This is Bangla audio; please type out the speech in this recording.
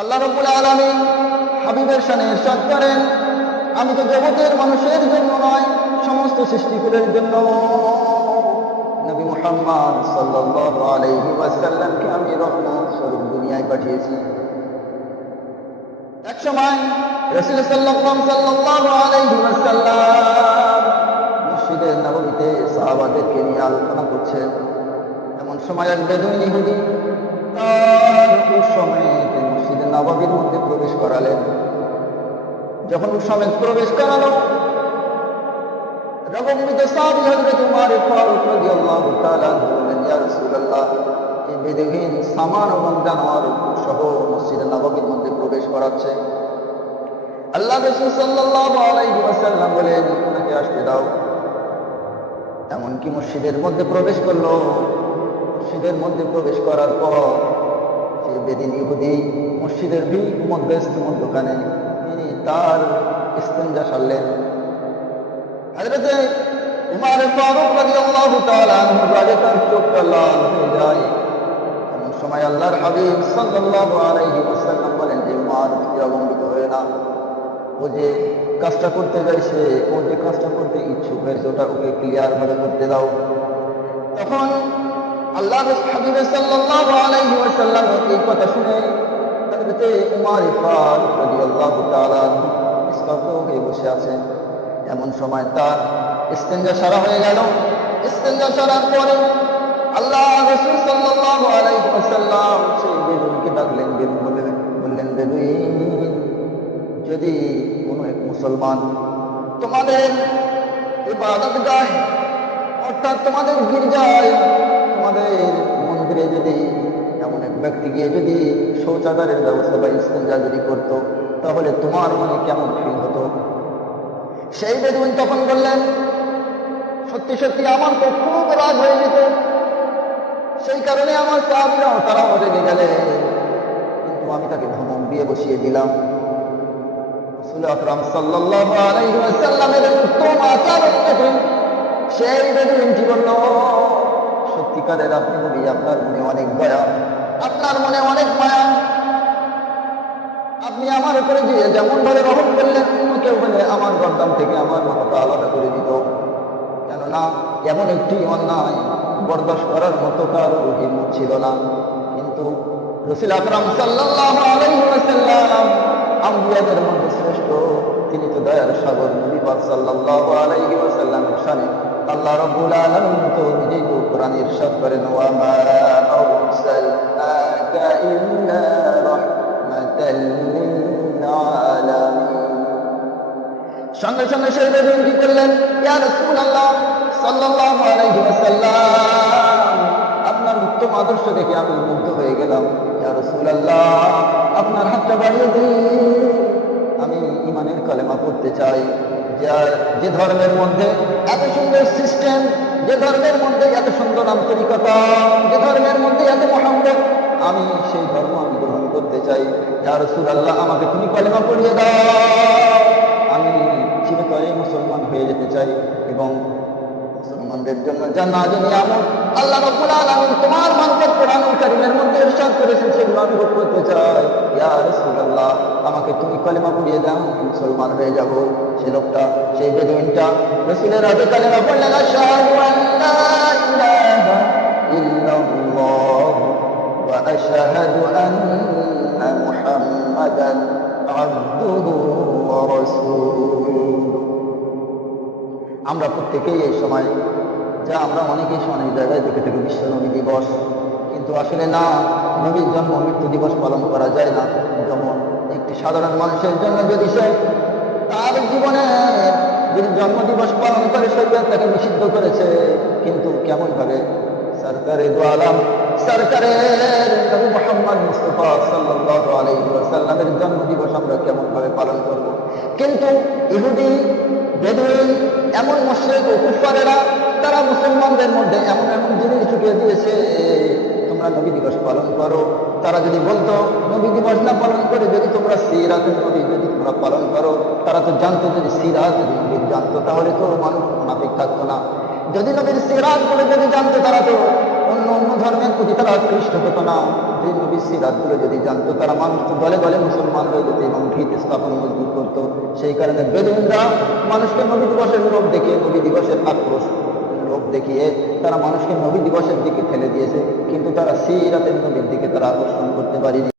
আল্লাহ রাব্বুল আলামিন হাবিবের শানে ইরশাদ করেন, আমি তো জগতের মানুষের জন্য নয়, সমস্ত সৃষ্টিকুলের জন্য নবী মুহাম্মদ সাল্লাল্লাহু আলাইহি ওয়াসাল্লামকে আমি রহমত স্বরূপ দুনিয়ায় পাঠিয়েছি। এক সময় রাসূল সাল্লাল্লাহু আলাইহি ওয়াসাল্লাম মসজিদে নববীতে সাহাবাদেরকে নিয়ে আলোচনা করছেন। এমন সময় এক বেদুইন ইহুদি তার উৎসমেত মসজিদে নববীর মধ্যে প্রবেশ করালেন। যখন উৎসমেত প্রবেশ করালো, রগম্বিত সাহাবী হযরত উমর ফারুক রাদিয়াল্লাহু তাআলা বললেন, ইয়া রাসূলুল্লাহ, এই বেদুইন সামান এবং জানোয়ার সহ মসজিদে নববীর মধ্যে প্রবেশ করাচ্ছে। আল্লাহ রাসূল সাল্লাল্লাহু আলাইহি ওয়াসাল্লাম বলেন, ওনাকে আসতে দাও। এমনকি মসজিদের মধ্যে প্রবেশ করলো। মসজিদের মধ্যে প্রবেশ করার পর সেই বেদিন ইহুদি মসজিদের মধ্যখানে তিনি তার ইস্তেঞ্জা সারলেন। হযরত উমর ফারুক রাদিয়াল্লাহু তাআলা আনহু রাগে তার চোখটা লাল হয়ে যায়। এমন সময় আল্লাহর হাবিব সাল্লাল্লাহু আলাইহি ওয়াসাল্লাম বলেন যে, উমর, বিরগম্বিত হয়ে না, ও যে কাজটা করতে যাইছে, ও যে কাজটা করতে ইচ্ছুক হয়েছে, ওকে ক্লিয়ার ভাবে করতে দাও। তখন আল্লাহর হাবিব সাল্লাল্লাহু আলাইহি ওয়াসাল্লাম এই কথা শুনে হযরত উমর ফারুক রাদিয়াল্লাহু তাআলা স্তব্ধ হয়ে বসে আছেন। এমন সময় তার ইস্তেঞ্জা সারা হয়ে গেল। ইস্তেঞ্জা সারার পরে আল্লাহ রাসূল সাল্লাল্লাহু আলাইহি ওয়াসাল্লাম সেই বেদুইনকে ডাকলেন। বললেন, বেদুইন, যদি কোনো এক মুসলমান তোমাদের ইবাদতগাহ অর্থাৎ তোমাদের গির্জায়, তোমাদের মন্দিরে যদি এমন এক ব্যক্তি গিয়ে যদি শৌচাগারের ব্যবস্থা বা ইস্তেঞ্জা যদি করত, তাহলে তোমার মনে কেমন ফিল হতো? সেই বেদুইন তখন বললেন, সত্যি সত্যি আমার তো খুব রাগ হয়ে যেত। সেই কারণে আমার সাহাবীরাও তারাও রেগে গেলেন, কিন্তু আমি তাকে ধমক দিয়ে বসিয়ে দিলাম। রাসূল আকরাম সাল্লাল্লাহু আলাইহি ওয়াসাল্লামের উত্তম আচরণ দেখে সেই বেদুইনটি বলল, সত্যিকারের আপনি নবী, আপনার মনে অনেক দয়া, আপনার মনে অনেক মায়া। আপনি আমার উপরে যে যেমন ভাবে রহম করলেন, অন্য কেউ বলে আমার গর্দান থেকে আমার মাথাটা আলাদা করে দিত। কেননা এমন একটি অন্যায় বরদাস্ত করার মতো কারো হিম্মত ছিল না। কিন্তু রাসূল আকরাম সাল্লাল্লাহু আলাইহি ওয়াসাল্লাম আম্বিয়াদের মধ্যে শ্রেষ্ঠ, তিনি তো দয়ার সাগর। নবী পাক সাল্লাল্লাহু আলাইহি ওয়াসাল্লামের শানে আল্লাহ রাব্বুল আলামিন তো নিজেই তো কোরআনে ইরশাদ করেন, ওয়া মা আরসালনাকা ইল্লা রাহমাতাল লিল আলামিন। সঙ্গে সঙ্গে সেই বেদুইন কি করলেন, ইয়া রাসূলুল্লাহ সাল্লাল্লাহু আলাইহি ওয়াসাল্লাম, আপনার উত্তম আদর্শ দেখে আমি মুগ্ধ হয়ে গেলাম। ইয়া রাসূলুল্লাহ, আপনার হাতটা বাড়িয়ে দিন, আমি ঈমানের কালেমা পড়তে চাই। যে ধর্মের মধ্যে এত সুন্দর সিস্টেম, যে ধর্মের মধ্যে এত সুন্দর আন্তরিকতা, যে ধর্মের মধ্যে এত মহব্বত, আমি সেই ধর্ম আমি গ্রহণ করতে চাই। ইয়া রাসূলুল্লাহ, আমাকে তুমি কালেমা পড়িয়ে দাও, আমি চিরতরে মুসলমান হয়ে যেতে চাই এবং মুসলমানদের জন্য জান্নাত নিয়ামত আল্লাহ রাব্বুল আলামিন তোমার মানকত কোরআনুল কারীমের মধ্যে ইরশাদ করেছেন, সেগুলো আমি ভোগ করতে চাই। ইয়া রাসূলুল্লাহ, আমাকে তুমি কালেমা পড়িয়ে দাও, মুসলমান হয়ে যাব। সেই লোকটা, সেই বেদুইনটা রাসূলের আগে কালেমা পড়লেন, আশহাদু আল্লা ইলাহা ইল্লাল্লাহ ওয়া আশহাদু আন্না মুহাম্মাদান আবদুহু ওয়া রাসূলুহু। আমরা প্রত্যেকেই এই সময়, যা আমরা অনেকেই অনেক জায়গায় দেখে থাকি বিশ্ব নবী দিবস, কিন্তু আসলে না, নবীর জন্ম মৃত্যু দিবস পালন করা যায় না। যেমন একটি সাধারণ মানুষের জন্য যদি সে তার জীবনে যদি জন্ম দিবস পালন করে, শরীয়ত তাকে নিষিদ্ধ করেছে, কিন্তু কেমন ভাবে সরকারে দু আলম, সরকারের নবী মুহাম্মদ মুস্তাফা সাল্লাল্লাহু আলাইহি ওয়াসাল্লামের জন্ম দিবস আমরা কেমন ভাবে পালন করব? কিন্তু ইহুদি, বেদুইন, এমন মুশরিক ও কুফারেরা তারা মুসলমানদের মধ্যে এমন এমন জিনিস ঢুকিয়ে দিয়েছে, তোমরা নবী দিবস পালন করো। তারা যদি বলতো নবী দিবস না পালন করে যদি তোমরা সিরাতুন নবী যদি তোমরা পালন করো, তারা তো জানতো, যদি সিরাত নবী জানতো তাহলে তো মানুষ মুনাফিক থাকতো না। যদি নবীর সিরাত বলে যদি জানতো, তারা তো অন্য অন্য ধর্মের প্রতি তারা আকৃষ্ট হতো না। যে নবীর সিরাতগুলো যদি জানতো, তারা মানুষ দলে দলে মুসলমান হয়ে যেত এবং ভিত স্থাপন মজবুত করতো। সেই কারণে বেদুইনরা মানুষকে নবী দিবসের লোভ দেখিয়ে, নবী দিবসের আক্রোশ লোভ দেখিয়ে তারা মানুষকে নবী দিবসের দিকে ঠেলে দিয়েছে, কিন্তু তারা সিরাতের নবীর দিকে তারা আকর্ষণ করতে পারেনি।